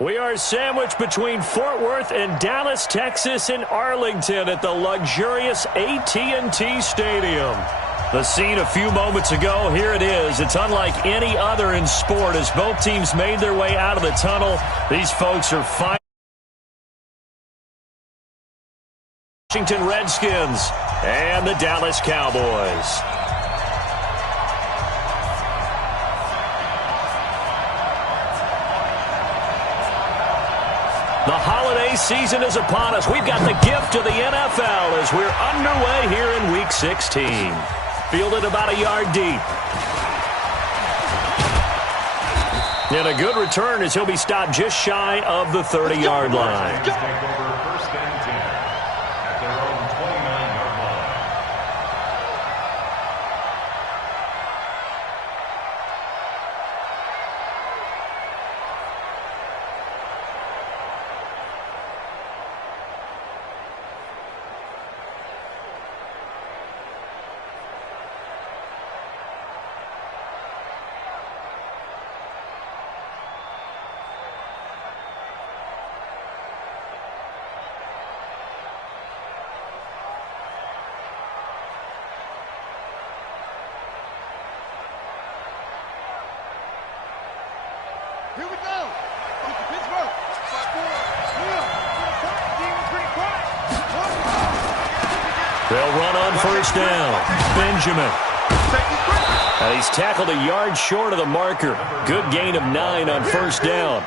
We are sandwiched between Fort Worth and Dallas, Texas, and Arlington at the luxurious AT&T Stadium. The scene a few moments ago, here it is. It's unlike any other in sport as both teams made their way out of the tunnel. These folks are fighting. Washington Redskins and the Dallas Cowboys. The holiday season is upon us. We've got the gift of the NFL as we're underway here in Week 16. Fielded about a yard deep. And a good return as he'll be stopped just shy of the 30-yard line. Here we go. Pittsburgh. They'll run on first down. Benjamin. And he's tackled a yard short of the marker. Good gain of 9 on first down.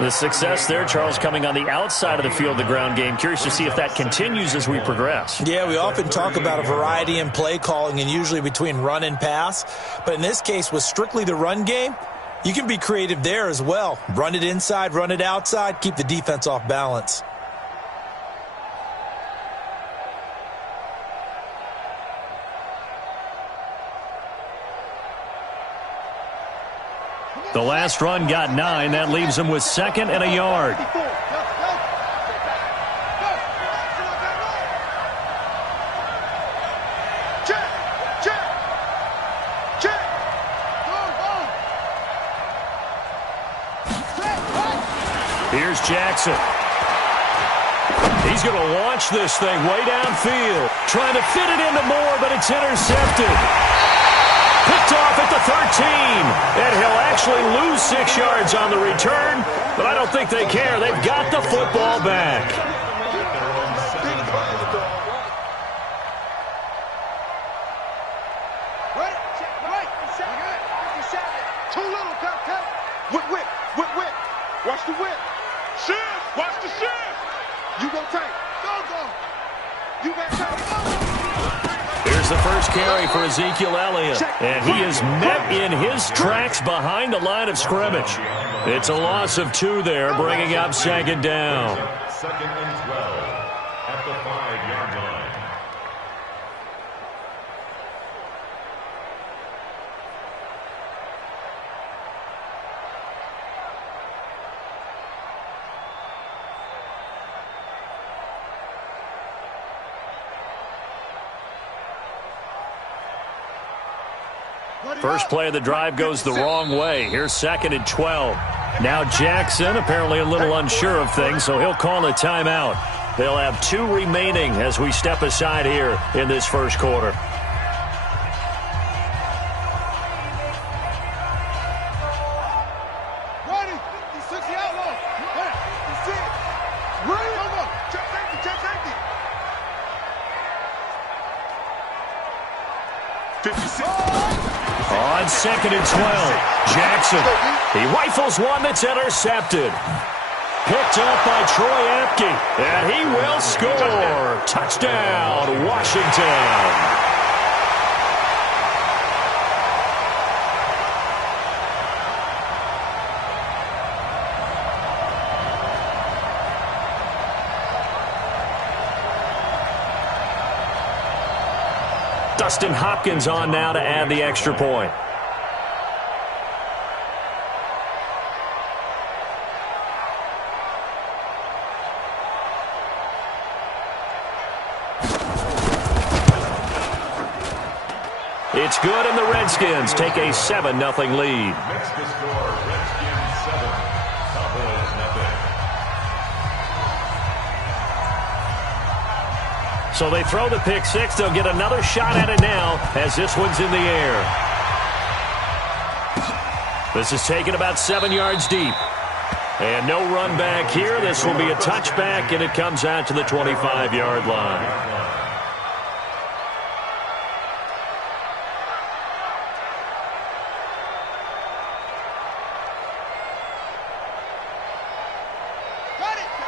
The success there, Charles, coming on the outside of the field, the ground game. Curious to see if that continues as we progress. Yeah, we often talk about a variety in play calling and usually between run and pass. But in this case, with strictly the run game, you can be creative there as well. Run it inside, run it outside, keep the defense off balance. The last run got 9. That leaves him with 2nd and a yard. Here's Jackson. He's going to launch this thing way downfield. Trying to fit it into Moore, but it's intercepted. Picked off at the 13. And he'll actually lose 6 yards on the return, but I don't think they care. They've got the football back. Too little, cut. Whip. Watch the whip. Shift. Watch the shift. You go tight. Go. You got tight. Here's the first carry for Ezekiel Elliott. And he is met in his tracks behind the line of scrimmage. It's a loss of 2 there, bringing up 2nd down. 2nd and 12 at the 5-yard line. First play of the drive goes the wrong way. Here's 2nd and 12. Now Jackson apparently a little unsure of things, so he'll call a timeout. They'll have 2 remaining as we step aside here in this first quarter. On 2nd and 12, Jackson. He rifles one that's intercepted. Picked up by Troy Apke, and he will score. Touchdown, Washington. Dustin Hopkins on now to add the extra point. It's good, and the Redskins take a 7-0 lead. Next to score, Redskins 7. So they throw the pick six. They'll get another shot at it now as this one's in the air. This is taken about 7 yards deep. And no run back here. This will be a touchback, and it comes out to the 25-yard line.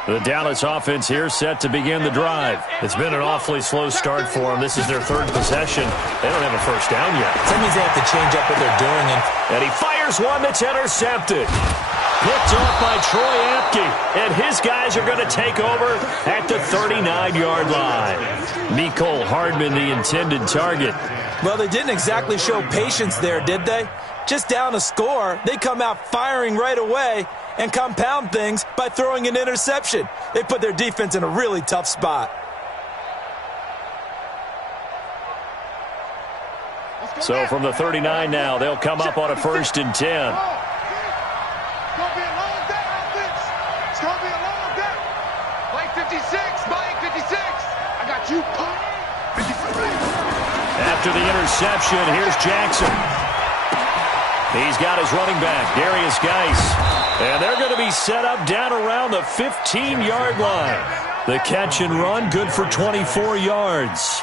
The Dallas offense here set to begin the drive. It's been an awfully slow start for them. This is their third possession. They don't have a first down yet. That means they have to change up what they're doing. And he fires one that's intercepted. Picked off by Troy Apke. And his guys are going to take over at the 39-yard line. Mecole Hardman, the intended target. Well, they didn't exactly show patience there, did they? Just down a score, they come out firing right away and compound things by throwing an interception. They put their defense in a really tough spot. So from the 39 now, they'll come up on a 1st and 10. It's going to be a long day, offense. It's going to be a long day. Mike 56, Mike 56. I got you, punk. 53. After the interception, here's Jackson. He's got his running back, Darius Geis. And they're going to be set up down around the 15-yard line. The catch and run, good for 24 yards.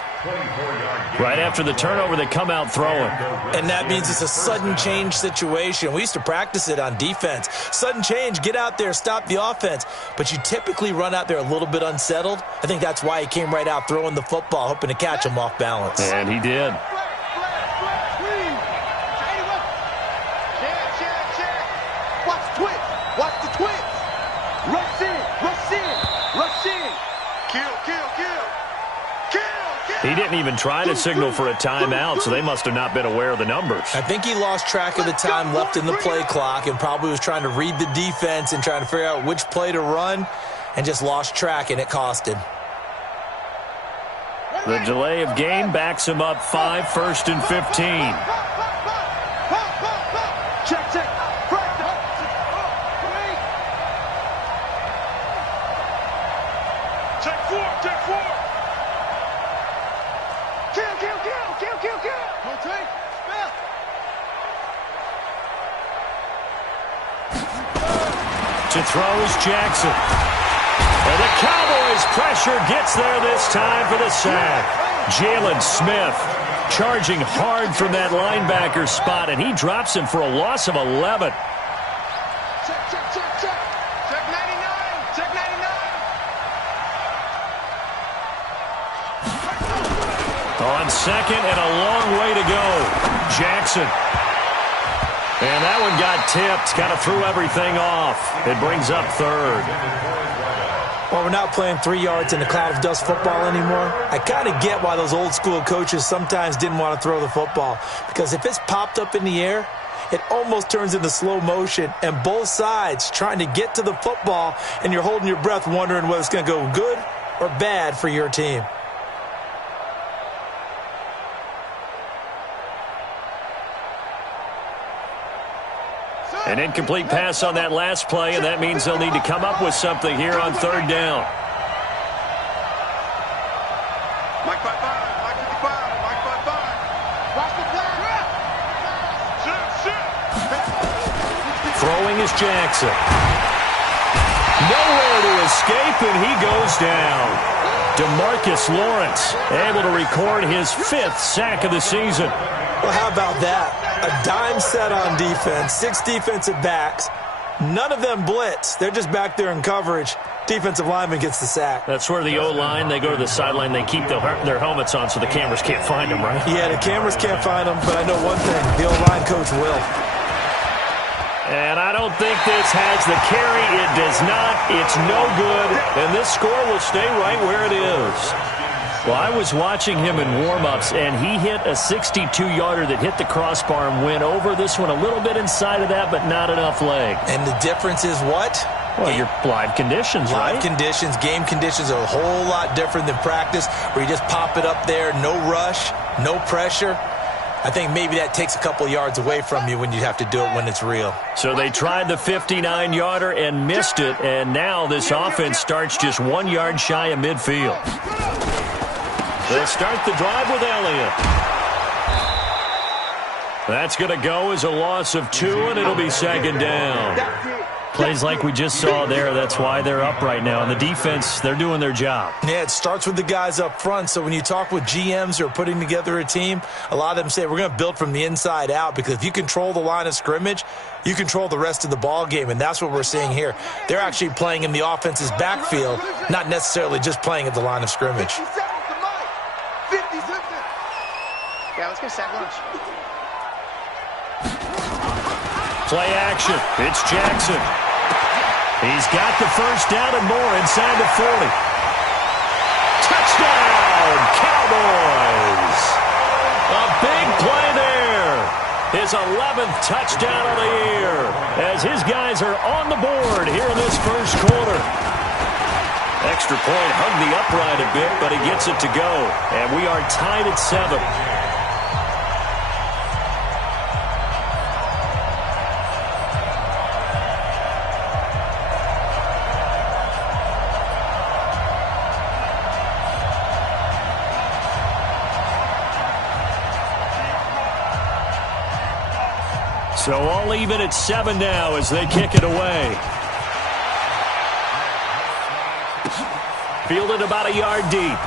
Right after the turnover, they come out throwing. And that means it's a sudden change situation. We used to practice it on defense. Sudden change, get out there, stop the offense. But you typically run out there a little bit unsettled. I think that's why he came right out throwing the football, hoping to catch him off balance. And he did. Watch the twins. Rush in, rush in, rush in. Kill, kill, kill. Kill, kill. He didn't even try to signal for a timeout, so they must have not been aware of the numbers. I think he lost track of the time left in the play clock and probably was trying to read the defense and trying to figure out which play to run and just lost track, and it cost him. The delay of game backs him up 5, 1st and 15. Check, check. Check 4. Kill. No take. To throw is Jackson. And the Cowboys' pressure gets there this time for the sack. Jalen Smith charging hard from that linebacker spot, and he drops him for a loss of 11. Check 99. Check 99. On second and a long way to go. Jackson. And that one got tipped. Kind of threw everything off. It brings up 3rd. Well, we're not playing 3 yards in a cloud of dust football anymore. I kind of get why those old school coaches sometimes didn't want to throw the football. Because if it's popped up in the air, it almost turns into slow motion. And both sides trying to get to the football, and you're holding your breath wondering whether it's going to go good or bad for your team. An incomplete pass on that last play, and that means they'll need to come up with something here on 3rd down. Mike 55. Watch the play. Throwing is Jackson. Nowhere to escape, and he goes down. DeMarcus Lawrence able to record his 5th sack of the season. Well, how about that? A dime set on defense, 6 defensive backs. None of them blitz. They're just back there in coverage. Defensive lineman gets the sack. That's where the O-line, they go to the sideline, they keep their helmets on so the cameras can't find them, right? Yeah, the cameras can't find them, but I know one thing. The O-line coach will. And I don't think this has the carry. It does not. It's no good. And this score will stay right where it is. Well, I was watching him in warm-ups, and he hit a 62-yarder that hit the crossbar and went over. This one a little bit inside of that, but not enough leg. And the difference is what? Well, your live conditions, right? Live conditions, game conditions are a whole lot different than practice, where you just pop it up there, no rush, no pressure. I think maybe that takes a couple yards away from you when you have to do it when it's real. So they tried the 59-yarder and missed it, and now this offense starts just 1 yard shy of midfield. They'll start the drive with Elliott. That's going to go as a loss of 2, and it'll be second down. Plays like we just saw there, that's why they're up right now. And the defense, they're doing their job. Yeah, it starts with the guys up front. So when you talk with GMs who are putting together a team, a lot of them say we're going to build from the inside out, because if you control the line of scrimmage, you control the rest of the ball game, and that's what we're seeing here. They're actually playing in the offense's backfield, not necessarily just playing at the line of scrimmage. 50 seconds. Yeah, let's get sack lunch. Play action. It's Jackson. He's got the first down and more inside the 40. Touchdown, Cowboys. A big play there. His 11th touchdown of the year as his guys are on the board here in this first quarter. Extra point hung the upright a bit, but he gets it to go. And we are tied at 7. So all even at 7 now as they kick it away. Fielded about a yard deep.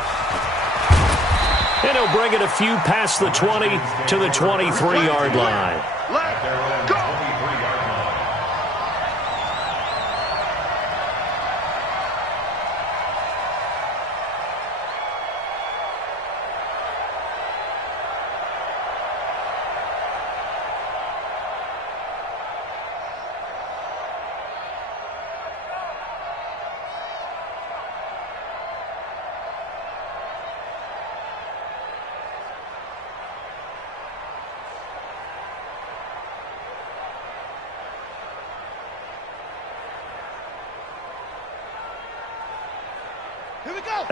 And he'll bring it a few past the 20 to the 23-yard line. Let's go.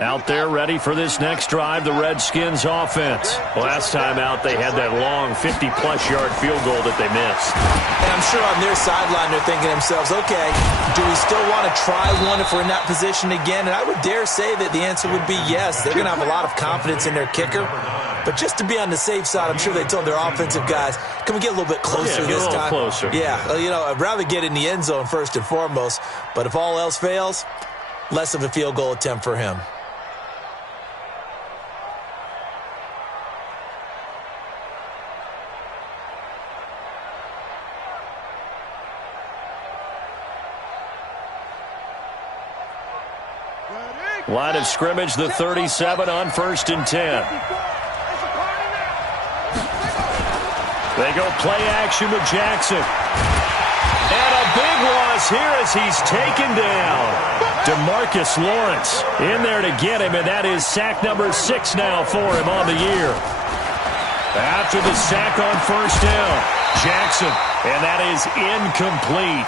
Out there ready for this next drive, the Redskins offense. Last time out, they had that long 50-plus yard field goal that they missed. And I'm sure on their sideline they're thinking to themselves, okay, do we still want to try one if we're in that position again? And I would dare say that the answer would be yes. They're going to have a lot of confidence in their kicker. But just to be on the safe side, I'm sure they told their offensive guys, can we get a little bit closer this time? Closer. Yeah, I'd rather get in the end zone first and foremost. But if all else fails, less of a field goal attempt for him. Line of scrimmage, the 37 on 1st and 10. They go play action with Jackson. And a big loss here as he's taken down. DeMarcus Lawrence in there to get him, and that is sack number 6 now for him on the year. After the sack on 1st down, Jackson, and that is incomplete.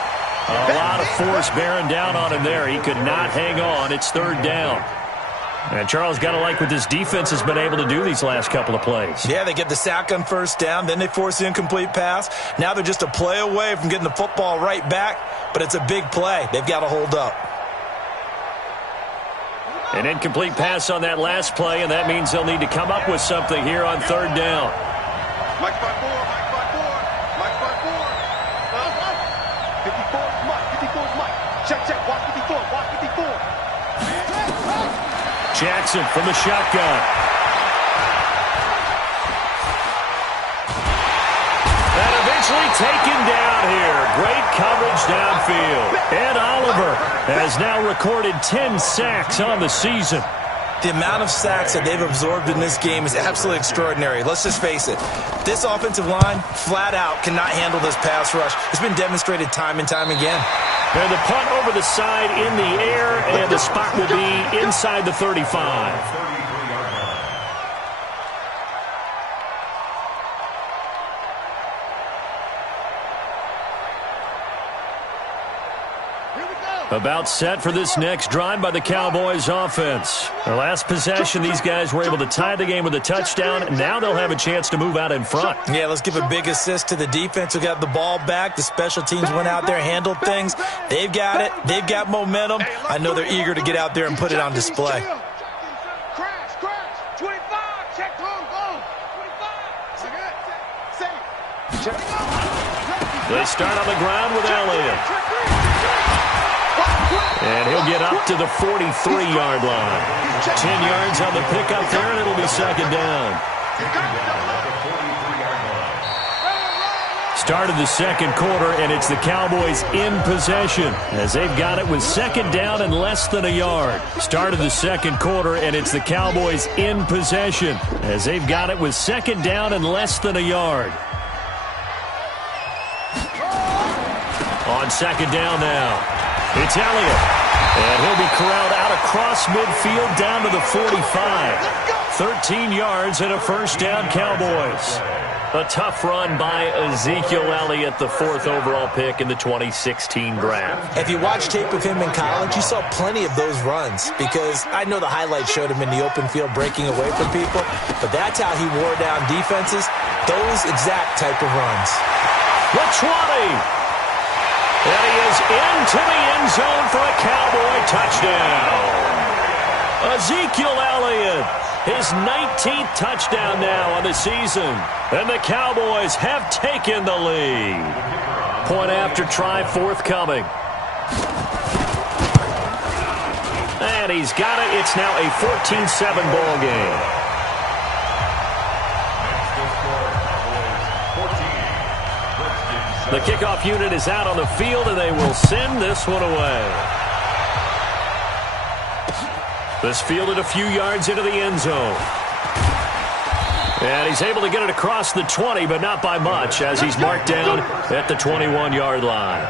A lot of force bearing down on him there. He could not hang on. It's 3rd down. And Charles, got to like what this defense has been able to do these last couple of plays. Yeah, they get the sack on 1st down, then they force the incomplete pass. Now they're just a play away from getting the football right back, but it's a big play. They've got to hold up. An incomplete pass on that last play, and that means they'll need to come up with something here on 3rd down. Mike 5-4, Mike 5-4, Mike 5-4. 54 is Mike, 54 is Mike. Check, watch 54, watch 54. Jackson from the shotgun. And eventually taken down here. Great coverage downfield. Ed Oliver has now recorded 10 sacks on the season. The amount of sacks that they've absorbed in this game is absolutely extraordinary. Let's just face it. This offensive line, flat out, cannot handle this pass rush. It's been demonstrated time and time again. And the punt over the side in the air, and the spot will be inside the 35. About set for this next drive by the Cowboys offense. Their last possession, these guys were able to tie the game with a touchdown. Now they'll have a chance to move out in front. Yeah, let's give a big assist to the defense who got the ball back. The special teams went out there, handled things. They've got it. They've got momentum. I know they're eager to get out there and put it on display. Crash, 25. Check, go. 25. Check. They start on the ground with Elliott. And he'll get up to the 43-yard line. 10 yards on the pickup there, and it'll be second down. Start of the second quarter, and it's the Cowboys in possession as they've got it with second down and less than a yard. Start of the second quarter, and it's the Cowboys in possession as they've got it with second down and less than a yard. On second down now, it's Elliott, and he'll be corralled out across midfield down to the 45. 13 yards and a first down, Cowboys. A tough run by Ezekiel Elliott, the 4th overall pick in the 2016 draft. If you watch tape of him in college, you saw plenty of those runs because I know the highlights showed him in the open field breaking away from people, but that's how he wore down defenses, those exact type of runs. The 20. And he is into the end zone for a Cowboy touchdown. Ezekiel Elliott, his 19th touchdown now on the season. And the Cowboys have taken the lead. Point after try forthcoming. And he's got it. It's now a 14-7 ball game. The kickoff unit is out on the field, and they will send this one away. This fielded a few yards into the end zone. And he's able to get it across the 20, but not by much, as he's marked down at the 21-yard line.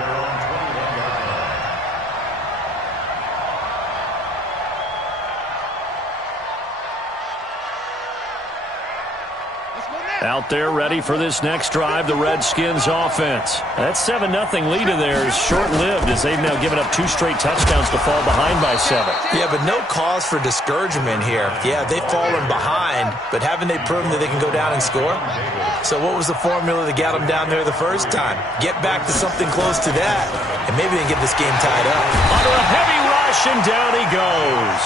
Out there ready for this next drive, the Redskins offense. That 7-0 lead of theirs is short-lived as they've now given up 2 straight touchdowns to fall behind by 7. Yeah, but no cause for discouragement here. Yeah, they've fallen behind, but haven't they proven that they can go down and score? So what was the formula that got them down there the first time? Get back to something close to that, and maybe they can get this game tied up. Under a heavy rush, and down he goes.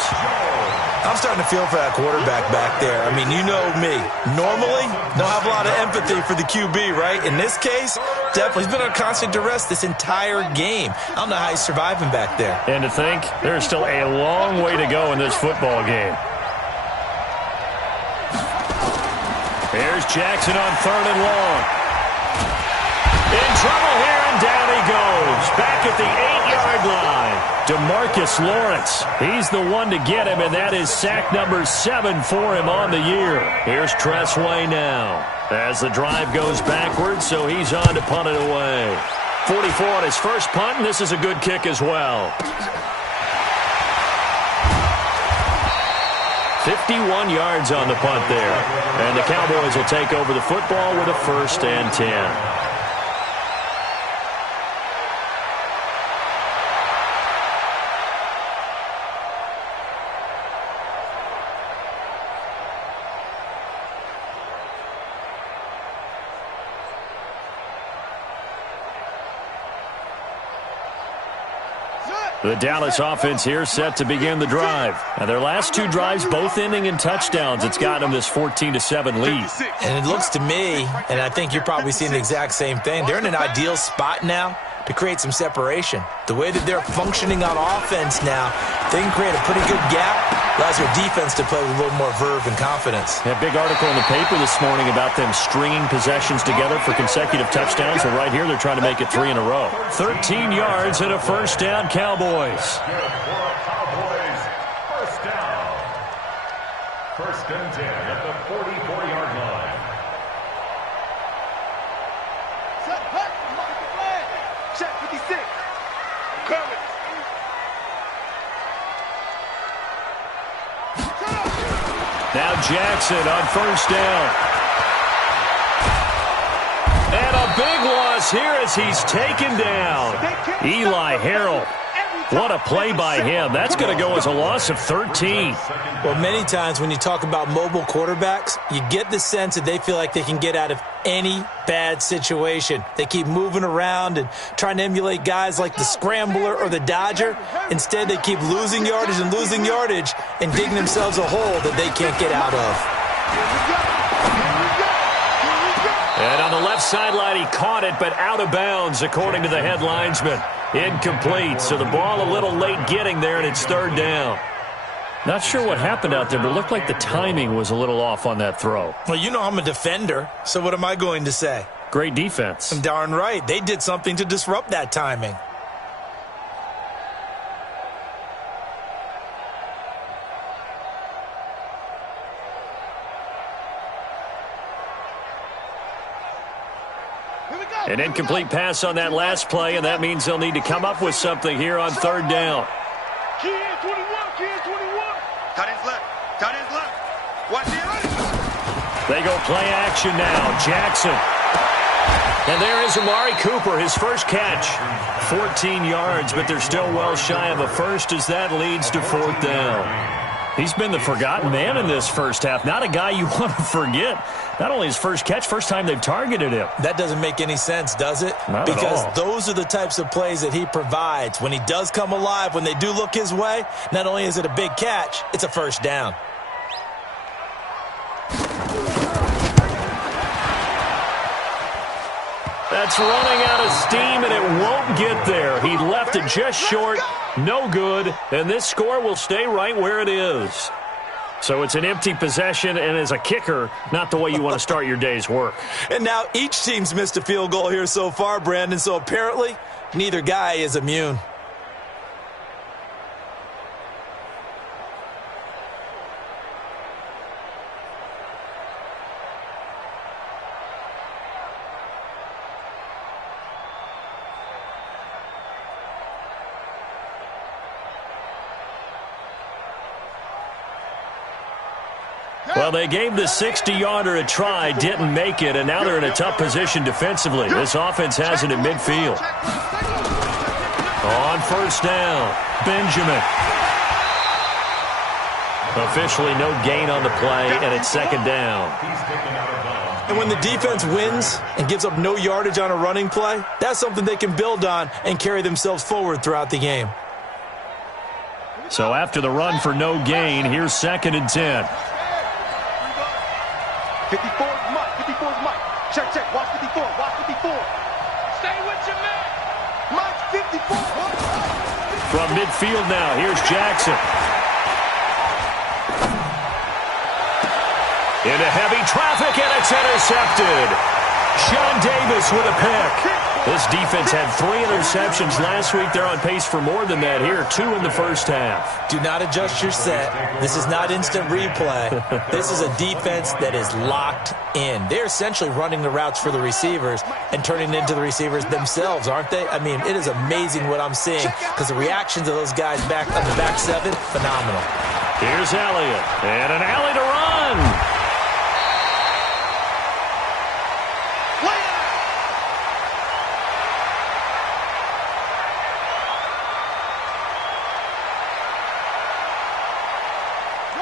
I'm starting to feel for that quarterback back there. I mean, you know me. Normally, don't have a lot of empathy for the QB, right? In this case, definitely. He's been on constant duress this entire game. I don't know how he's surviving back there. And to think, there's still a long way to go in this football game. Here's Jackson on 3rd and long. In trouble here, and down he goes. Back at the 8-yard line. DeMarcus Lawrence, he's the one to get him, and that is sack number 7 for him on the year. Here's Tressway now as the drive goes backwards, so he's on to punt it away. 44 on his first punt, and this is a good kick as well. 51 yards on the punt there, and the Cowboys will take over the football with a 1st and 10. The Dallas offense here set to begin the drive. And their last 2 drives, both ending in touchdowns. It's gotten them this 14-7 lead. And it looks to me, and I think you're probably seeing the exact same thing, they're in an ideal spot now to create some separation. The way that they're functioning on offense now, they can create a pretty good gap. Allows their defense to play with a little more verve and confidence. A big article in the paper this morning about them stringing possessions together for consecutive touchdowns. Well, right here, they're trying to make it 3 in a row. 13 yards and a 1st down, Cowboys. First down. 1st and 10 at the 44-yard line. Check 56. Coming. Now Jackson on 1st down. And a big loss here as he's taken down. Eli Harrell. What a play by him. That's going to go as a loss of 13. Well, many times when you talk about mobile quarterbacks, you get the sense that they feel like they can get out of any bad situation. They keep moving around and trying to emulate guys like the Scrambler or the Dodger. Instead, they keep losing yardage and digging themselves a hole that they can't get out of. And on the left sideline, he caught it, but out of bounds, according to the head linesman. Incomplete, so the ball a little late getting there, and it's third down. Not sure what happened out there, but it looked like the timing was a little off on that throw. Well, you know I'm a defender, so what am I going to say? Great defense. I'm darn right. They did something to disrupt that timing. An incomplete pass on that last play, and that means they'll need to come up with something here on third down. Key in 21, key in 21. Tight end's left, tight end's left. Watch the other. They go play action now. Jackson. And there is Amari Cooper, his first catch. 14 yards, but they're still well shy of a first as that leads to fourth down. He's been the forgotten man in this first half. Not a guy you want to forget. Not only his first catch, first time they've targeted him. That doesn't make any sense, does it? Not at because all. Those are the types of plays that he provides. When he does come alive, when they do look his way, not only is it a big catch, it's a first down. That's running out of steam, and it won't get there. He left it just short. No good. And this score will stay right where it is. So it's an empty possession, and as a kicker, not the way you want to start your day's work. And now each team's missed a field goal here so far, Brandon, so apparently neither guy is immune. Well, they gave the 60-yarder a try, didn't make it, and now they're in a tough position defensively. This offense has it in midfield. On first down, Benjamin. Officially no gain on the play, and it's second down. And when the defense wins and gives up no yardage on a running play, that's something they can build on and carry themselves forward throughout the game. So after the run for no gain, here's second and 10. 54 is Mike. 54 is Mike. Check, check. Watch 54. Watch 54. Stay with your man. Mike 54. From midfield now, here's Jackson. Into heavy traffic, and it's intercepted. Sean Davis with a pick. This defense had 3 interceptions last week. They're on pace for more than that here, 2 in the first half. Do not adjust your set. This is not instant replay. This is a defense that is locked in. They're essentially running the routes for the receivers and turning it into the receivers themselves, aren't they? I mean, it is amazing what I'm seeing because the reactions of those guys back on the back 7, phenomenal. Here's Elliott, and an alley to run.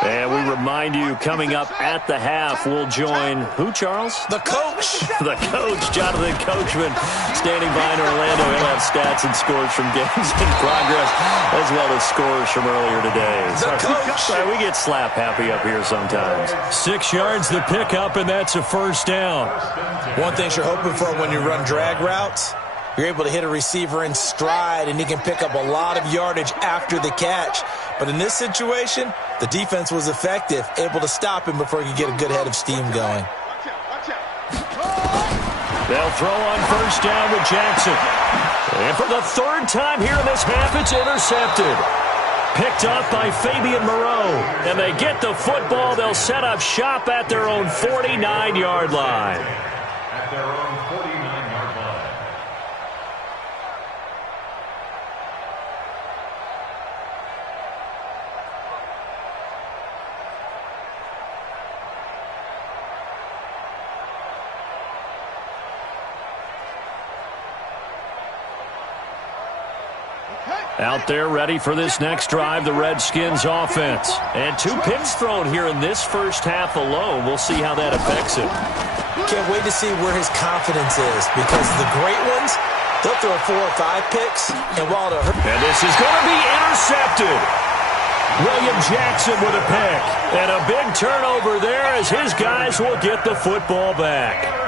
And we remind you, coming up at the half, we'll join who, Charles? The coach. The coach, Jonathan Coachman, standing by in Orlando. He'll have stats and scores from games in progress, as well as scores from earlier today. The coach. We get slap happy up here sometimes. 6 yards the pickup, and that's a first down. One thing you're hoping for when you run drag routes, you're able to hit a receiver in stride, and he can pick up a lot of yardage after the catch. But in this situation, the defense was effective, able to stop him before he could get a good head of steam going. They'll throw on first down with Jackson. And for the 3rd time here in this half, it's intercepted. Picked up by Fabian Moreau. And they get the football. They'll set up shop at their own 49-yard line. At their own 49-yard line. Out there ready for this next drive, the Redskins offense. And 2 picks thrown here in this first half alone. We'll see how that affects him. Can't wait to see where his confidence is because the great ones, they'll throw 4 or 5 picks, and while they're hurt. And this is going to be intercepted. William Jackson with a pick. And a big turnover there as his guys will get the football back.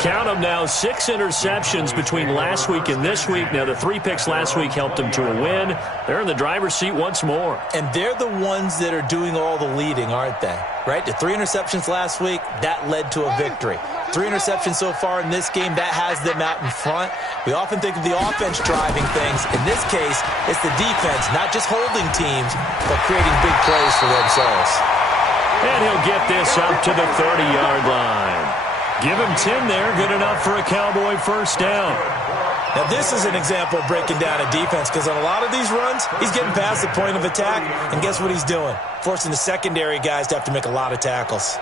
Count them now, 6 interceptions between last week and this week. Now, the 3 picks last week helped them to a win. They're in the driver's seat once more. And they're the ones that are doing all the leading, aren't they? Right? The 3 interceptions last week, that led to a victory. 3 interceptions so far in this game, that has them out in front. We often think of the offense driving things. In this case, it's the defense, not just holding teams, but creating big plays for themselves. And he'll get this up to the 30-yard line. Give him 10 there, good enough for a Cowboy first down. Now, this is an example of breaking down a defense because on a lot of these runs, he's getting past the point of attack, and guess what he's doing? Forcing the secondary guys to have to make a lot of tackles.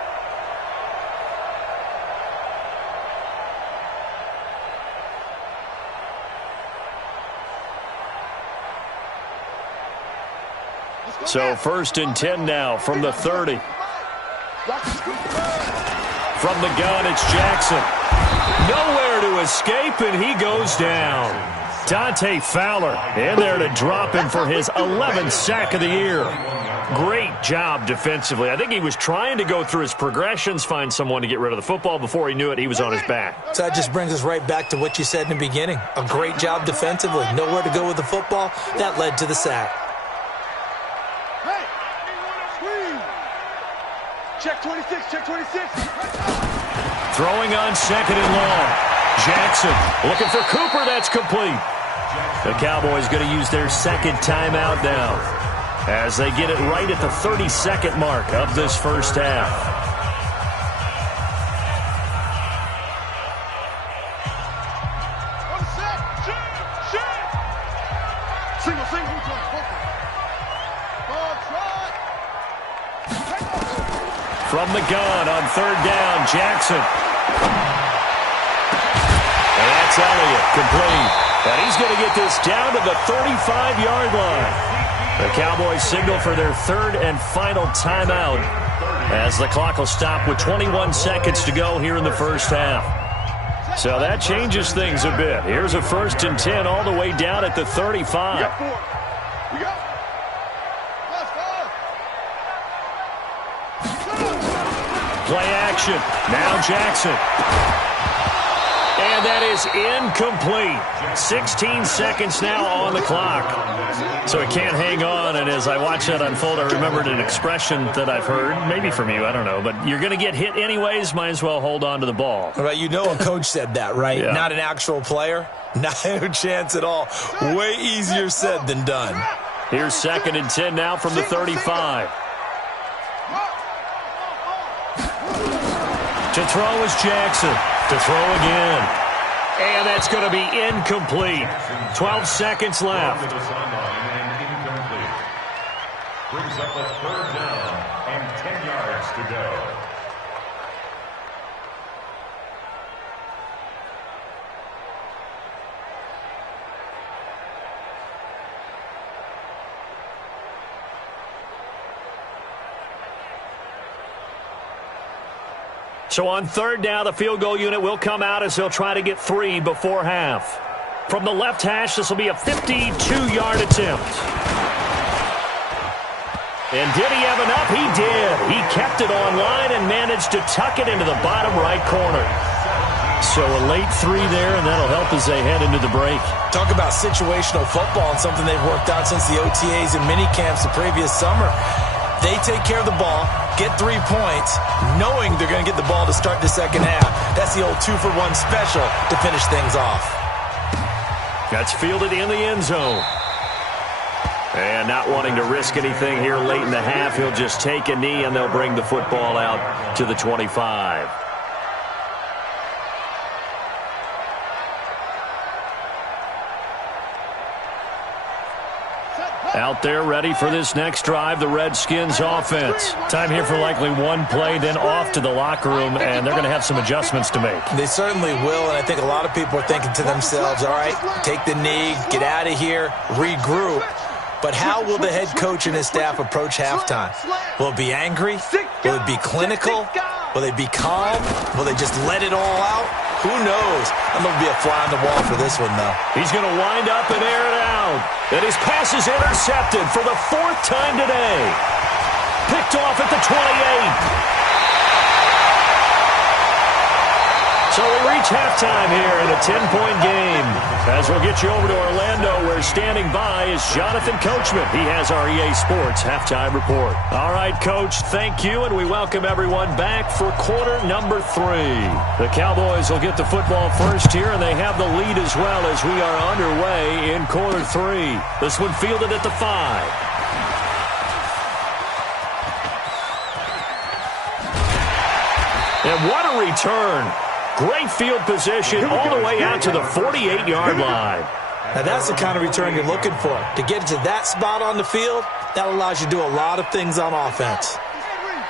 So 1st and 10 now from the 30. From the gun, it's Jackson. Nowhere to escape, and he goes down. Dante Fowler in there to drop him for his 11th sack of the year. Great job defensively. I think he was trying to go through his progressions, find someone to get rid of the football. Before he knew it, he was on his back. So that just brings us right back to what you said in the beginning. A great job defensively. Nowhere to go with the football. That led to the sack. Check 26, check 26. Throwing on 2nd and long. Jackson looking for Cooper. That's complete. The Cowboys going to use their 2nd timeout now as they get it right at the 32nd mark of this first half. On set, shoot. Single. Ball try. From the gun on 3rd down, Jackson. And that's Elliott, complete. And he's going to get this down to the 35-yard line. The Cowboys signal for their 3rd and final timeout as the clock will stop with 21 seconds to go here in the first half. So that changes things a bit. Here's a 1st and 10 all the way down at the 35. We got 4. We got. Play action. Now Jackson. And that is incomplete. 16 seconds now on the clock. So it can't hang on. And as I watch that unfold, I remembered an expression that I've heard, maybe from you, I don't know. But you're going to get hit anyways, might as well hold on to the ball. Right, you know a coach said that, right? Yeah. Not an actual player. Not a chance at all. Way easier said than done. Here's 2nd and 10 now from the 35. To throw is Jackson. To throw again. And that's going to be incomplete. 12 seconds left. Brings up a 3rd down and 10 yards to go. So on 3rd down, the field goal unit will come out as they'll try to get 3 before half. From the left hash, this will be a 52-yard attempt. And did he have enough? He did. He kept it on line and managed to tuck it into the bottom right corner. So a late 3 there, and that'll help as they head into the break. Talk about situational football and something they've worked out since the OTAs and mini camps the previous summer. They take care of the ball, get 3 points, knowing they're going to get the ball to start the second half. That's the old 2-for-1 special to finish things off. That's fielded in the end zone. And not wanting to risk anything here late in the half, he'll just take a knee and they'll bring the football out to the 25. Out there ready for this next drive, the Redskins offense. Time here for likely 1 play, then off to the locker room, and they're going to have some adjustments to make. They certainly will, and I think a lot of people are thinking to themselves, all right, take the knee, get out of here, regroup. But how will the head coach and his staff approach halftime? Will it be angry? Will it be clinical? Will they be calm? Will they just let it all out? Who knows? I'm going to be a fly on the wall for this one, though. He's going to wind up and air it out. And his pass is intercepted for the 4th time today. Picked off at the 28. So we reach halftime here in a 10-point game. As we'll get you over to Orlando, where standing by is Jonathan Coachman. He has our EA Sports halftime report. All right, Coach, thank you, and we welcome everyone back for quarter number 3. The Cowboys will get the football first here, and they have the lead as well as we are underway in quarter 3. This one fielded at the 5. And what a return. Great field position all the way out to the 48-yard line. Now, that's the kind of return you're looking for. To get to that spot on the field, that allows you to do a lot of things on offense.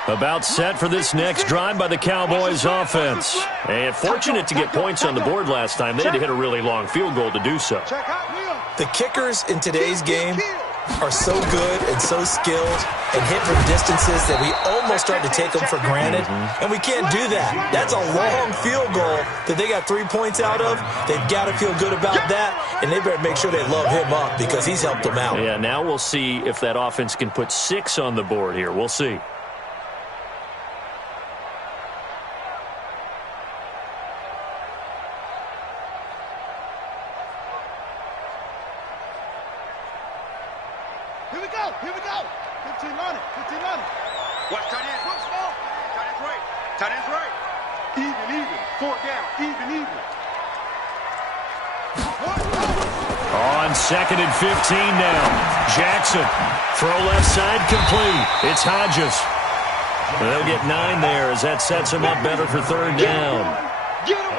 About set for this next drive by the Cowboys offense. And fortunate to get points on the board last time. They had to hit a really long field goal to do so. The kickers in today's game are so good and so skilled and hit from distances that we almost start to take them for granted, and we can't do that. That's a long field goal that they got 3 points out of. They've got to feel good about that, and they better make sure they love him up because he's helped them out. Yeah, now we'll see if that offense can put 6 on the board here. We'll see. Here we go. 15 on it. Watch tight end. Tight end's right. Tight end's right. Even. 4 down. Even. On 2nd and 15 now. Jackson. Throw left side complete. It's Hodges. They'll get 9 there as that sets him up better for 3rd down.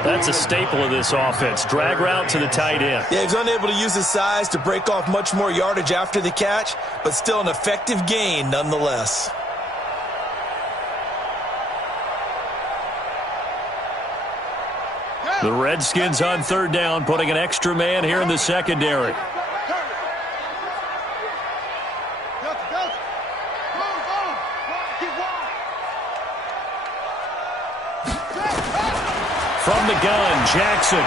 That's a staple of this offense. Drag route to the tight end. Yeah, he's unable to use his size to break off much more yardage after the catch, but still an effective gain nonetheless. The Redskins on 3rd down, putting an extra man here in the secondary. From the gun, Jackson.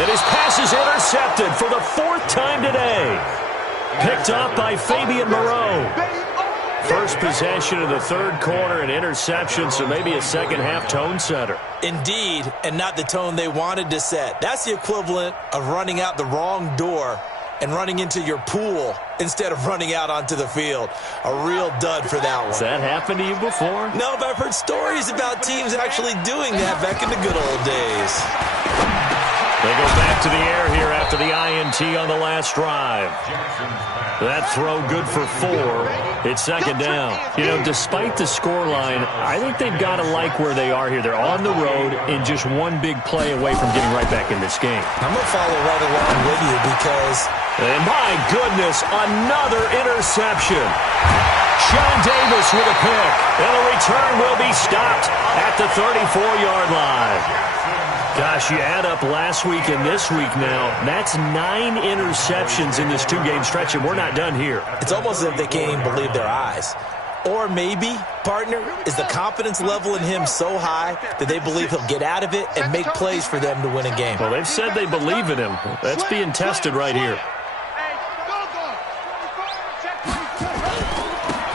And his pass is intercepted for the 4th time today. Picked up by Fabian Moreau. First possession of the 3rd quarter, an interception, so maybe a second-half tone setter. Indeed, and not the tone they wanted to set. That's the equivalent of running out the wrong door and running into your pool instead of running out onto the field. A real dud for that one. Has that happened to you before? No, but I've heard stories about teams actually doing that back in the good old days. They go back to the air here after the INT on the last drive. That throw good for 4. It's 2nd down. You know, despite the scoreline, I think they've got to like where they are here. They're on the road and just one big play away from getting right back in this game. I'm going to follow right along with you because... And my goodness, another interception. Sean Davis with a pick. And the return will be stopped at the 34-yard line. Gosh, you add up last week and this week now, that's 9 interceptions in this 2-game stretch, and we're not done here. It's almost as if they can't even believe their eyes. Or maybe, partner, is the confidence level in him so high that they believe he'll get out of it and make plays for them to win a game. Well, they've said they believe in him. That's being tested right here.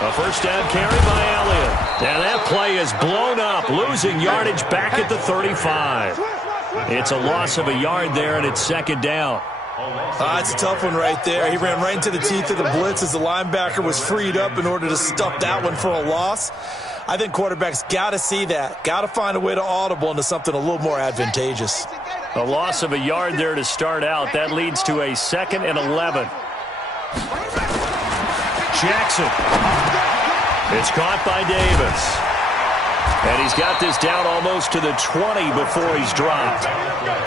A first down carry by Elliott. And that play is blown up, losing yardage back at the 35. It's a loss of a yard there, and it's 2nd down. It's a tough one right there. He ran right into the teeth of the blitz as the linebacker was freed up in order to stuff that one for a loss. I think quarterbacks got to see that. Got to find a way to audible into something a little more advantageous. A loss of a yard there to start out. That leads to a 2nd and 11. Jackson. It's caught by Davis. And he's got this down almost to the 20 before he's dropped.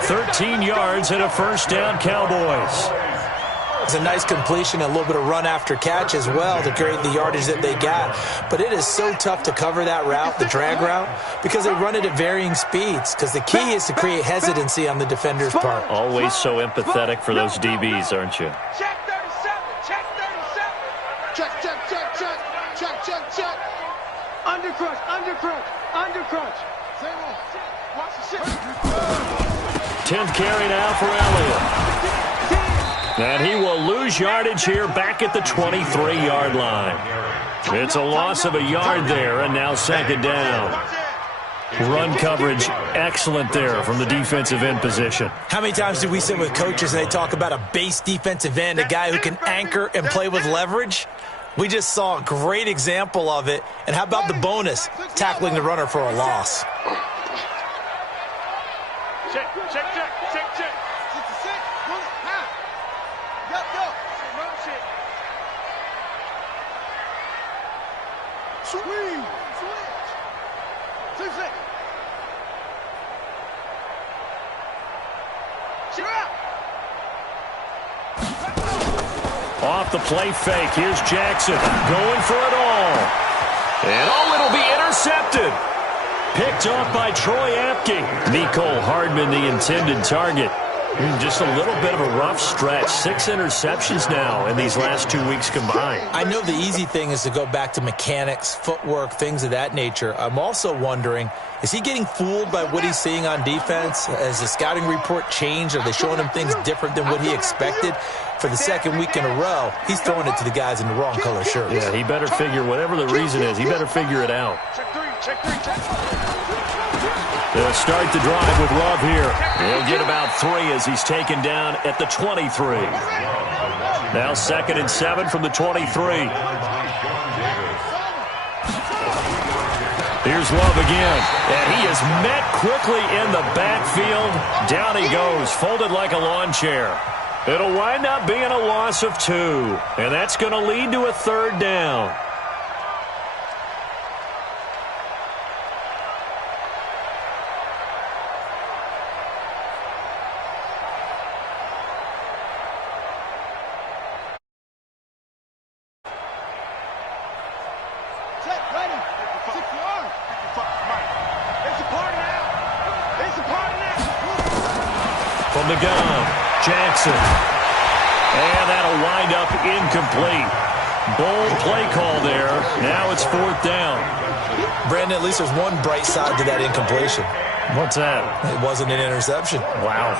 13 yards and a first down, Cowboys. It's a nice completion, a little bit of run after catch as well to create the yardage that they got. But it is so tough to cover that route, the drag route, because they run it at varying speeds. Because the key is to create hesitancy on the defender's part. Always so empathetic for those DBs, aren't you? Check 37. Check 37. Check. Undercrunch. 10th carry now for Elliott. And he will lose yardage here back at the 23-yard line. It's a loss of a yard there, and now second down. Run coverage, excellent there from the defensive end position. How many times do we sit with coaches and they talk about a base defensive end, a guy who can anchor and play with leverage? We just saw a great example of it. And how about the bonus, tackling the runner for a loss? Check. 66. Swing. Switch. 66. Off the play fake, here's Jackson going for it all. And it'll be intercepted. Picked off by Troy Apke. Mecole Hardman, the intended target. Just a little bit of a rough stretch. 6 interceptions now in these last 2 weeks combined. I know the easy thing is to go back to mechanics, footwork, things of that nature. I'm also wondering, is he getting fooled by what he's seeing on defense? Has the scouting report changed? Are they showing him things different than what he expected? For the second week in a row, he's throwing it to the guys in the wrong color shirts. Yeah, he better figure, whatever the reason is, he better figure it out. They'll start the drive with Love here. He'll get about 3 as he's taken down at the 23. Now 2nd and 7 from the 23. Here's Love again. And he is met quickly in the backfield. Down he goes, folded like a lawn chair. It'll wind up being a loss of 2. And that's going to lead to a 3rd down. From the gun, Jackson. And that'll wind up incomplete. Bold play call there. Now it's 4th down. Brandon, at least there's one bright side to that incompletion. What's that? It wasn't an interception. Wow.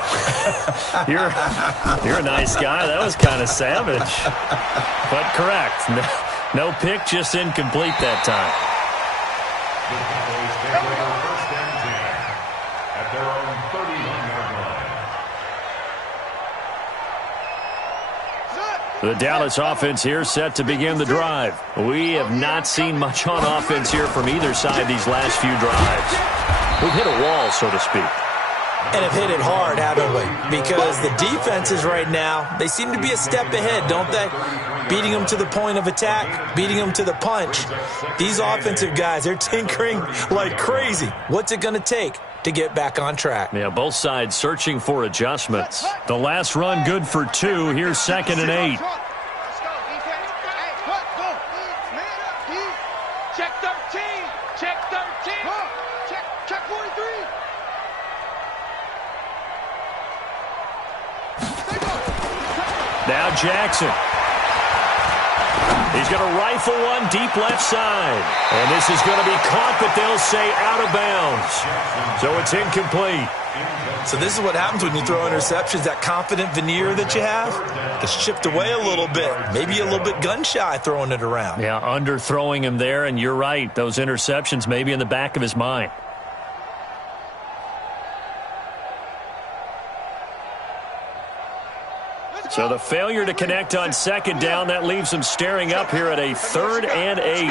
You're a nice guy. That was kind of savage. But correct. No pick, just incomplete that time. The Cowboys take over 1st and 10 at their own 31-yard line. The Dallas offense here set to begin the drive. We have not seen much on offense here from either side these last few drives. We've hit a wall, so to speak. And have hit it hard, haven't we? Because the defenses right now, they seem to be a step ahead, don't they? Beating them to the point of attack, beating them to the punch. These offensive guys, they're tinkering like crazy. What's it going to take to get back on track? Yeah, both sides searching for adjustments. The last run good for 2. Here's 2nd and 8. Check 13. Check 13. Check 43. Now Jackson. He's going to rifle one deep left side. And this is going to be caught, but they'll say out of bounds. So it's incomplete. So this is what happens when you throw interceptions. That confident veneer that you have gets chipped away a little bit. Maybe a little bit gun-shy throwing it around. Yeah, underthrowing him there, and you're right. Those interceptions may be in the back of his mind. So the failure to connect on 2nd down, that leaves him staring up here at a 3rd and 8.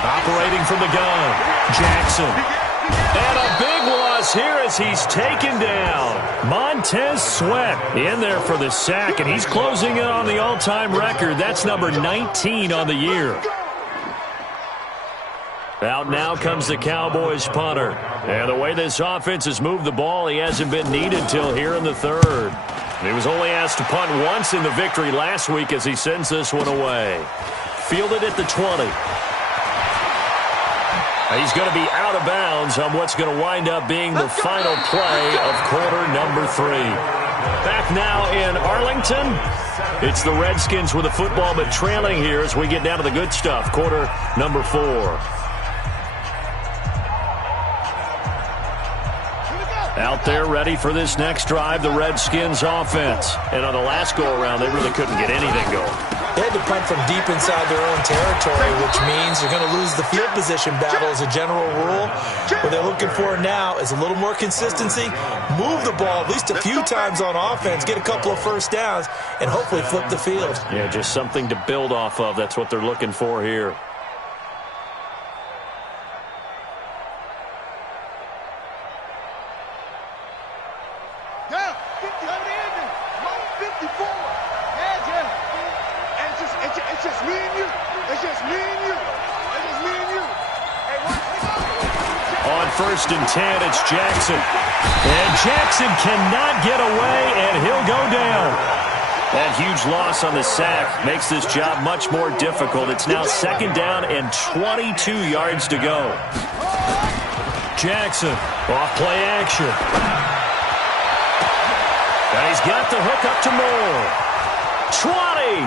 Operating from the gun, Jackson. And a big loss here as he's taken down. Montez Sweat in there for the sack, and he's closing in on the all-time record. That's number 19 on the year. Out now comes the Cowboys punter. And the way this offense has moved the ball, he hasn't been needed till here in the 3rd. He was only asked to punt once in the victory last week as he sends this one away. Fielded at the 20. He's going to be out of bounds on what's going to wind up being the final play of quarter number 3. Back now in Arlington. It's the Redskins with the football, but trailing here as we get down to the good stuff. Quarter number 4. Out there ready for this next drive, the Redskins offense. And on the last go-around, they really couldn't get anything going. They had to punt from deep inside their own territory, which means you're going to lose the field position battle as a general rule. What they're looking for now is a little more consistency, move the ball at least a few times on offense, get a couple of first downs, and hopefully flip the field. Yeah, just something to build off of. That's what they're looking for here. First and 10, it's Jackson. And Jackson cannot get away, and he'll go down. That huge loss on the sack makes this job much more difficult. It's now second down and 22 yards to go. Jackson, off play action. And he's got the hook up to Moore. 20,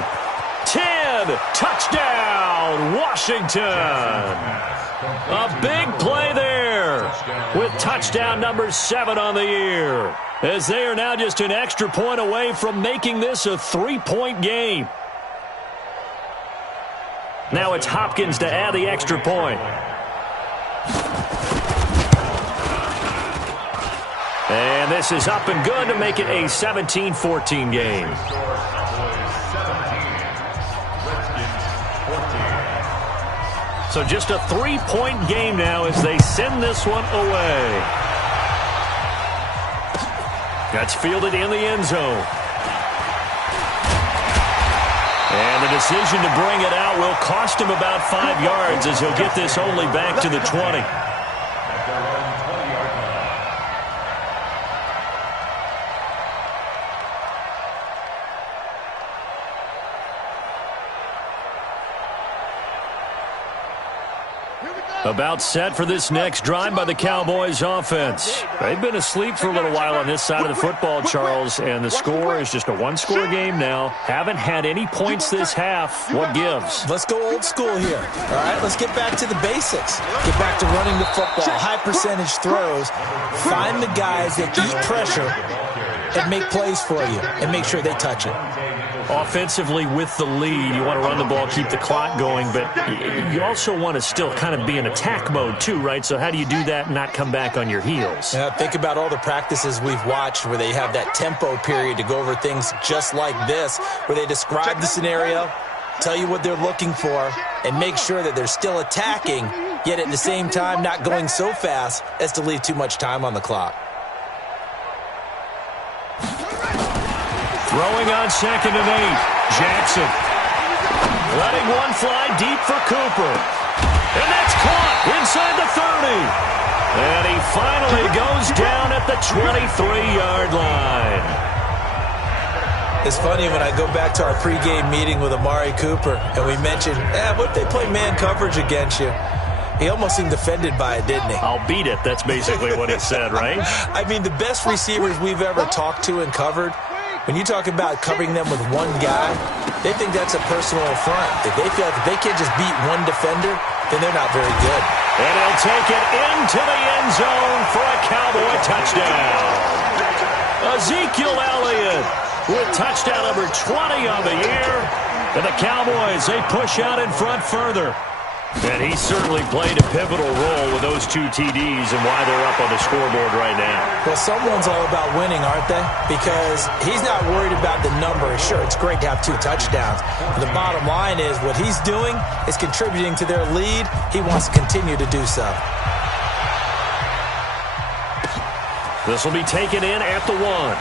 10, touchdown, Washington. A big play there with touchdown number 7 on the year, as they are now just an extra point away from making this a 3-point game. Now it's Hopkins to add the extra point. And this is up and good to make it a 17-14 game. So just a 3-point game now as they send this one away. That's fielded in the end zone. And the decision to bring it out will cost him about 5 yards as he'll get this only back to the 20. About set for this next drive by the Cowboys offense. They've been asleep for a little while on this side of the football, Charles, and the score is just a one-score game now. Haven't had any points this half. What gives? Let's go old school here. All right, let's get back to the basics. Get back to running the football, high percentage throws. Find the guys that eat pressure and make plays for you and make sure they touch it. Offensively with the lead, you want to run the ball, keep the clock going, but you also want to still kind of be in attack mode too, right? So how do you do that and not come back on your heels? Yeah, think about all the practices we've watched where they have that tempo period to go over things just like this, where they describe the scenario, tell you what they're looking for, and make sure that they're still attacking, yet at the same time not going so fast as to leave too much time on the clock. Throwing on 2nd and 8. Jackson. Letting one fly deep for Cooper. And that's caught inside the 30. And he finally goes down at the 23-yard line. It's funny when I go back to our pregame meeting with Amari Cooper and we mentioned, what if they play man coverage against you? He almost seemed offended by it, didn't he? I'll beat it. That's basically what he said, right? I mean, the best receivers we've ever talked to and covered, when you talk about covering them with one guy, they think that's a personal affront. If they feel like if they can't just beat one defender, then they're not very good. And he'll take it into the end zone for a Cowboy touchdown. Ezekiel Elliott with touchdown number 20 on the year. And the Cowboys, they push out in front further. And he certainly played a pivotal role with those 2 TDs and why they're up on the scoreboard right now. Well, someone's all about winning, aren't they? Because he's not worried about the number. Sure, it's great to have 2 touchdowns. But the bottom line is what he's doing is contributing to their lead. He wants to continue to do so. This will be taken in at the 1.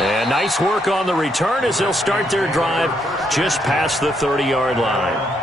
And nice work on the return as they'll start their drive just past the 30-yard line.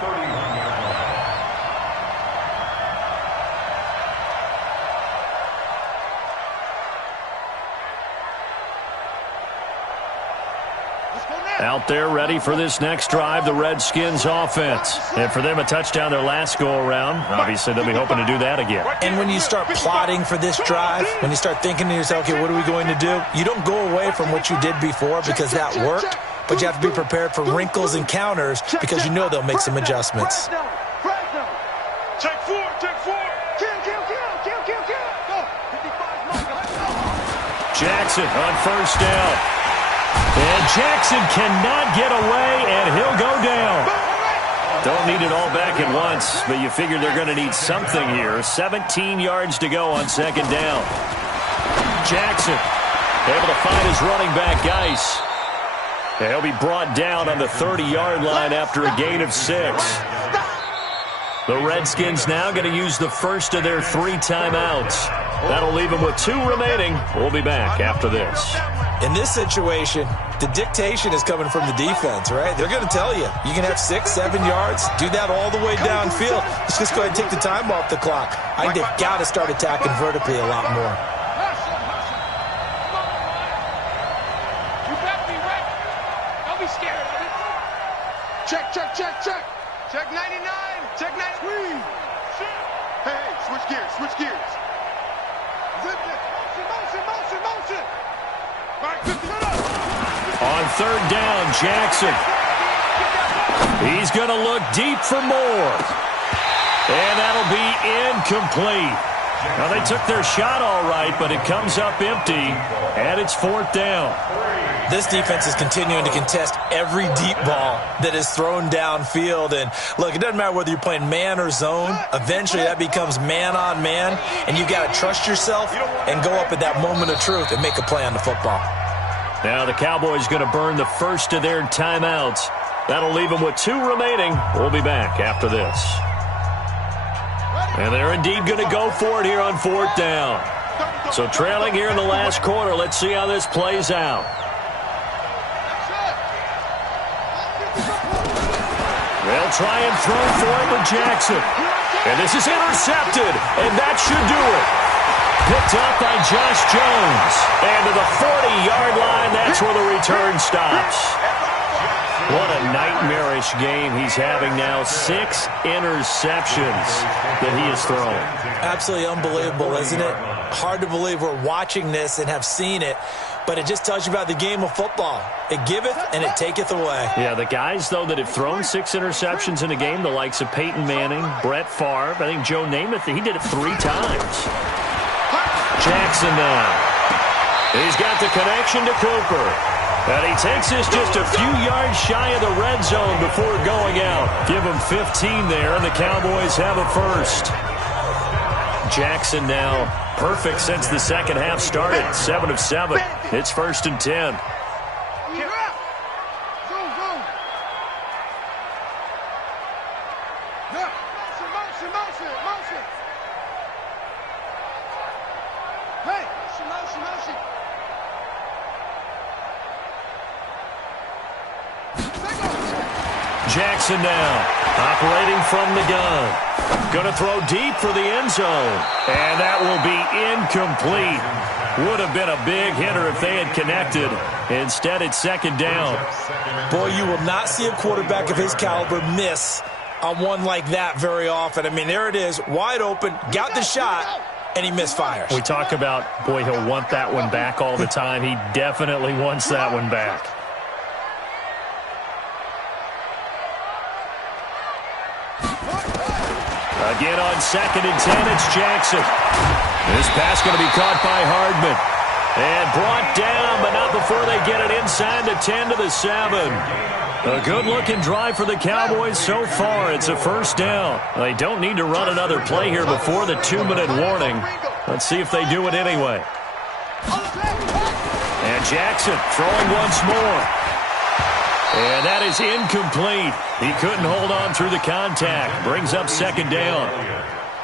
Out there ready for this next drive, the Redskins offense. And for them, a touchdown their last go-around. Obviously, they'll be hoping to do that again. And when you start plotting for this drive, when you start thinking to yourself, okay, what are we going to do? You don't go away from what you did before because that worked, but you have to be prepared for wrinkles and counters because you know they'll make some adjustments. Take 4, take 4. Kill. Jackson on first down. And Jackson cannot get away, and he'll go down. Don't need it all back at once, but you figure they're going to need something here. 17 yards to go on second down. Jackson able to find his running back, Geis. And he'll be brought down on the 30-yard line after a gain of 6. The Redskins now going to use the first of their 3 timeouts. That'll leave them with 2 remaining. We'll be back after this. In this situation, the dictation is coming from the defense, right? They're going to tell you, you can have 6, 7 yards, do that all the way downfield. Let's just go ahead and take the time off the clock. I think they've got to start attacking vertically a lot more. You better be ready. Don't be scared of it. Check, check, check, check. Check 99. Check 93. Hey, switch gears, switch gears. Zip it. Motion, motion, motion. Right, 50 up. On third down, Jackson. He's going to look deep for more. And that'll be incomplete. Now, they took their shot all right, but it comes up empty, and it's 4th down. This defense is continuing to contest every deep ball that is thrown downfield. And, look, it doesn't matter whether you're playing man or zone. Eventually, that becomes man-on-man, and you've got to trust yourself and go up at that moment of truth and make a play on the football. Now the Cowboys going to burn the first of their timeouts. That'll leave them with 2 remaining. We'll be back after this. And they're indeed going to go for it here on 4th down. So trailing here in the last quarter, let's see how this plays out. They'll try and throw for it with Jackson. And this is intercepted, and that should do it. Picked up by Josh Jones. And to the 40-yard line, that's where the return stops. What a nightmarish game he's having now. 6 interceptions that he has thrown. Absolutely unbelievable, isn't it? Hard to believe we're watching this and have seen it, but it just tells you about the game of football. It giveth and it taketh away. Yeah, the guys, though, that have thrown 6 interceptions in a game, the likes of Peyton Manning, Brett Favre, I think Joe Namath, he did it 3 times. Jackson now. He's got the connection to Cooper. And he takes this just a few yards shy of the red zone before going out. Give him 15 there, and the Cowboys have a first. Jackson now perfect since the second half started. 7 of 7. It's 1st and 10. Jackson now, operating from the gun. Going to throw deep for the end zone. And that will be incomplete. Would have been a big hitter if they had connected. Instead, it's 2nd down. Boy, you will not see a quarterback of his caliber miss on one like that very often. I mean, there it is, wide open, got the shot, and he misfires. We talk about, boy, he'll want that one back all the time. He definitely wants that one back. Again on 2nd and 10, it's Jackson. This pass going to be caught by Hardman. And brought down, but not before they get it inside the 10 to the 7. A good-looking drive for the Cowboys so far. It's a 1st down. They don't need to run another play here before the 2-minute warning. Let's see if they do it anyway. And Jackson throwing once more. And that is incomplete. He couldn't hold on through the contact. Brings up 2nd down.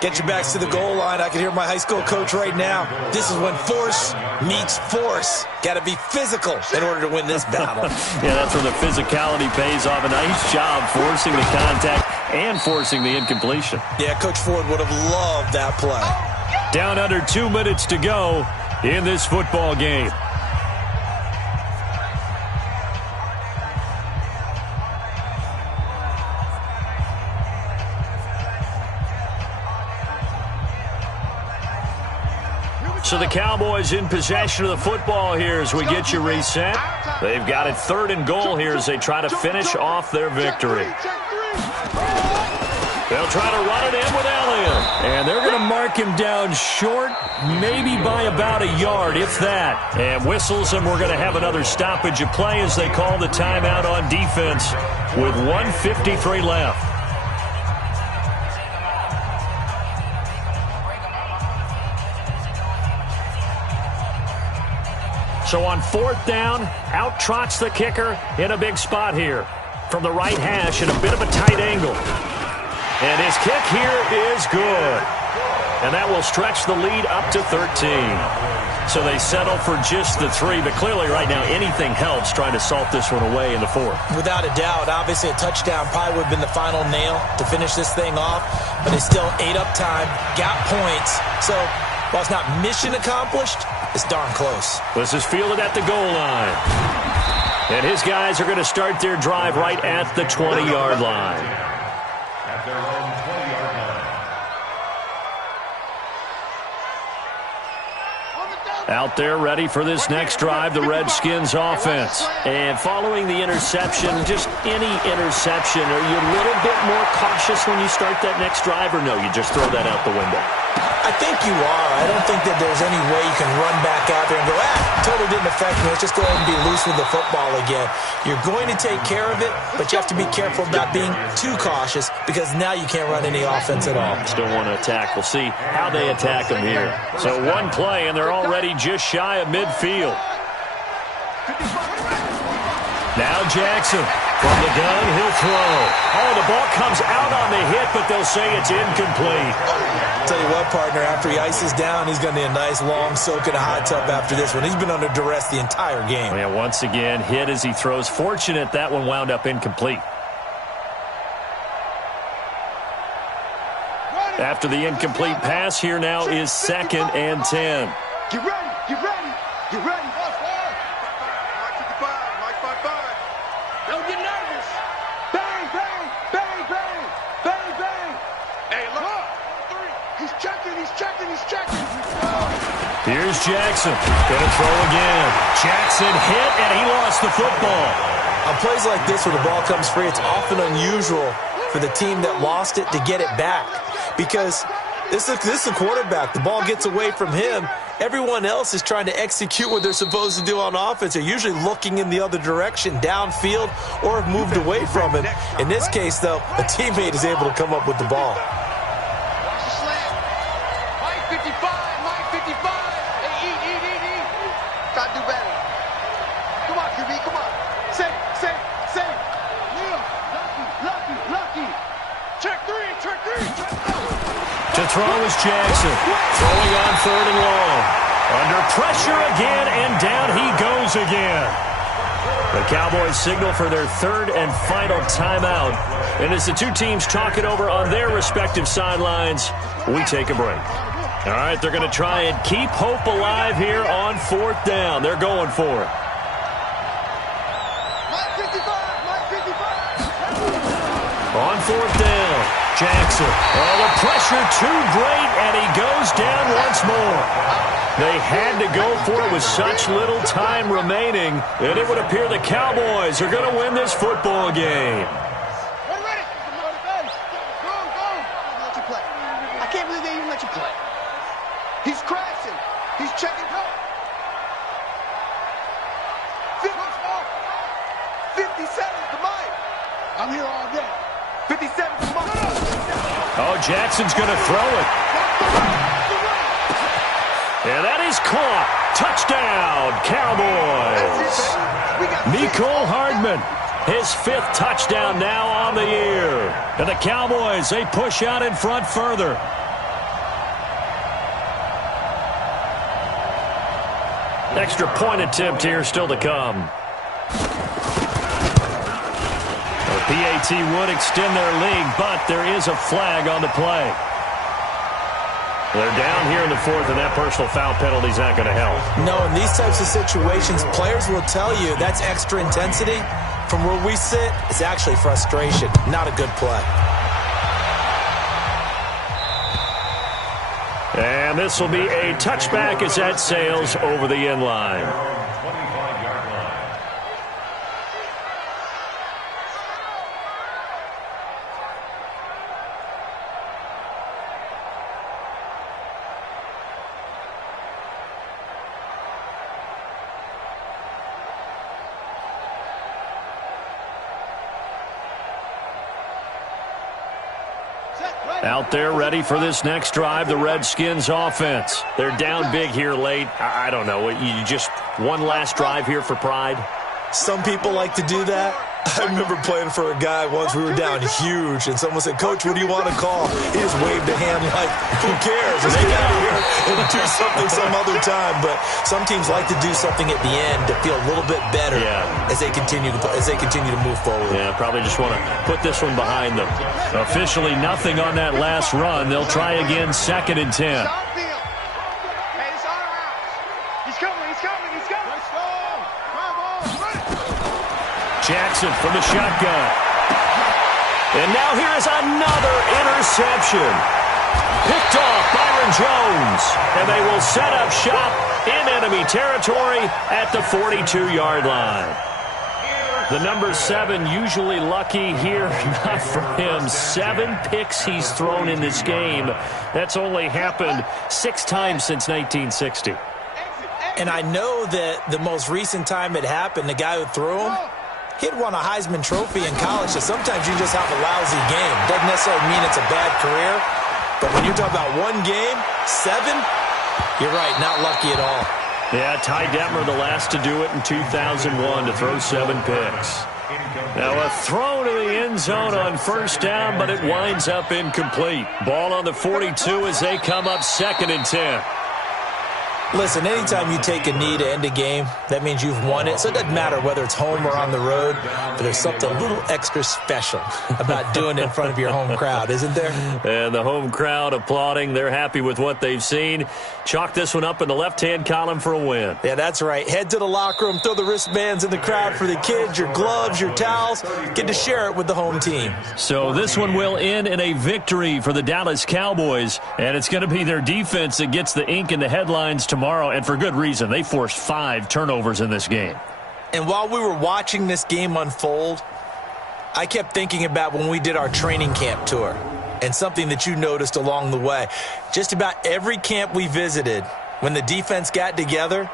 Get your backs to the goal line. I can hear my high school coach right now. This is when force meets force. Got to be physical in order to win this battle. Yeah, that's where the physicality pays off. A nice job forcing the contact and forcing the incompletion. Yeah, Coach Ford would have loved that play. Down under 2 minutes to go in this football game. So the Cowboys in possession of the football here as we get you reset. They've got it 3rd and goal here as they try to finish off their victory. They'll try to run it in with Elliott. And they're going to mark him down short, maybe by about a yard, if that. And whistles, and we're going to have another stoppage of play as they call the timeout on defense with 1:53 left. So on 4th down, out trots the kicker in a big spot here. From the right hash at a bit of a tight angle. And his kick here is good. And that will stretch the lead up to 13. So they settle for just the 3. But clearly right now anything helps trying to salt this one away in the 4th. Without a doubt, obviously a touchdown probably would have been the final nail to finish this thing off. But they still ate up time, got points. So while it's not mission accomplished, it's darn close. This is fielded at the goal line. And his guys are going to start their drive right at the 20-yard line. At their own 20-yard line. Out there ready for this next drive, the Redskins offense. And following the interception, just any interception, are you a little bit more cautious when you start that next drive, or no, you just throw that out the window? I think you are. I don't think that there's any way you can run back out there and go, totally didn't affect me. Let's just go ahead and be loose with the football again. You're going to take care of it, but you have to be careful about being too cautious because now you can't run any offense at all. Still want to attack. We'll see how they attack them here. So one play, and they're already just shy of midfield. Now Jackson from the gun, he'll throw. Oh, the ball comes out on the hit, but they'll say it's incomplete. Tell you what, partner, after he ices down, he's going to need a nice long soak in a hot tub after this one. He's been under duress the entire game. Yeah, once again, hit as he throws. Fortunate that one wound up incomplete. After the incomplete pass, here now is 2nd and 10. Get ready, get ready, get ready. Mike 55, Mike 55. Don't get nervous. Bang, bang, bang, bang, bang, bang. Hey, look. He's checking, he's checking, he's checking. Here's Jackson. Gonna throw again. Jackson hit, and he lost the football. On plays like this where the ball comes free, it's often unusual for the team that lost it to get it back. Because this is the quarterback. The ball gets away from him. Everyone else is trying to execute what they're supposed to do on offense. They're usually looking in the other direction, downfield, or have moved away from him. In this case, though, a teammate is able to come up with the ball. To throw is Jackson. Throwing on 3rd and long. Under pressure again, and down he goes again. The Cowboys signal for their 3rd and final timeout. And as the two teams talk it over on their respective sidelines, we take a break. All right, they're going to try and keep hope alive here on 4th down. They're going for it. On 4th down. Jackson. Oh, the pressure too great, and he goes down once more. They had to go for it with such little time remaining, and it would appear the Cowboys are going to win this football game. I can't believe they even let you play. He's crashing. He's checking. 57 to Mike. I'm here all day. 57 to Mike. Oh, Jackson's going to throw it. And that is caught. Touchdown, Cowboys. Mecole Hardman, his 5th touchdown now on the year. And the Cowboys, they push out in front further. Extra point attempt here still to come. PAT would extend their lead, but there is a flag on the play. They're down here in the 4th, and that personal foul penalty is not going to help. No, in these types of situations, players will tell you that's extra intensity. From where we sit, it's actually frustration, not a good play. And this will be a touchback as that sails over the end line. Out there ready for this next drive, the Redskins offense. They're down big here late. I don't know. You just one last drive here for pride? Some people like to do that. I remember playing for a guy once. We were down huge, and someone said, "Coach, what do you want to call?" He just waved a hand like, "Who cares? Let's get out of here and do something some other time." But some teams like to do something at the end to feel a little bit better as they continue to move forward. Yeah, probably just want to put this one behind them. Officially nothing on that last run. They'll try again, 2nd and 10. Jackson from the shotgun. And now here is another interception. Picked off Byron Jones. And they will set up shop in enemy territory at the 42-yard line. The number 7 usually lucky here. Not for him. 7 picks he's thrown in this game. That's only happened 6 times since 1960. And I know that the most recent time it happened, the guy who threw him, he'd won a Heisman Trophy in college, so sometimes you just have a lousy game. Doesn't necessarily mean it's a bad career, but when you're talking about one game, 7, you're right, not lucky at all. Yeah, Ty Detmer, the last to do it in 2001, to throw 7 picks. Now a throw to the end zone on 1st down, but it winds up incomplete. Ball on the 42 as they come up 2nd and 10. Listen, anytime you take a knee to end a game, that means you've won it. So it doesn't matter whether it's home or on the road, but there's something a little extra special about doing it in front of your home crowd, isn't there? And the home crowd applauding. They're happy with what they've seen. Chalk this one up in the left-hand column for a win. Yeah, that's right. Head to the locker room, throw the wristbands in the crowd for the kids, your gloves, your towels. Get to share it with the home team. So this one will end in a victory for the Dallas Cowboys, and it's going to be their defense that gets the ink in the headlines tomorrow, and for good reason. They forced 5 turnovers in this game. And while we were watching this game unfold, I kept thinking about when we did our training camp tour and something that you noticed along the way. Just about every camp we visited, when the defense got together,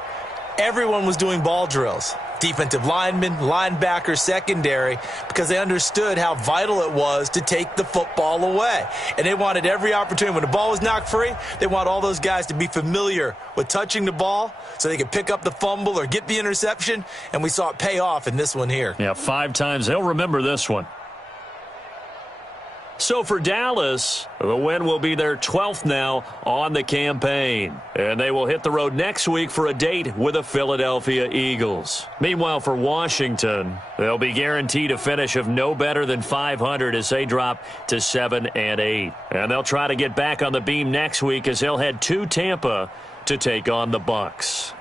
everyone was doing ball drills. Defensive linemen, linebackers, secondary, because they understood how vital it was to take the football away. And they wanted every opportunity. When the ball was knocked free, they want all those guys to be familiar with touching the ball so they could pick up the fumble or get the interception. And we saw it pay off in this one here. Yeah, 5 times. They'll remember this one. So for Dallas, the win will be their 12th now on the campaign. And they will hit the road next week for a date with the Philadelphia Eagles. Meanwhile, for Washington, they'll be guaranteed a finish of no better than 500 as they drop to 7-8. And they'll try to get back on the beam next week as they'll head to Tampa to take on the Bucs.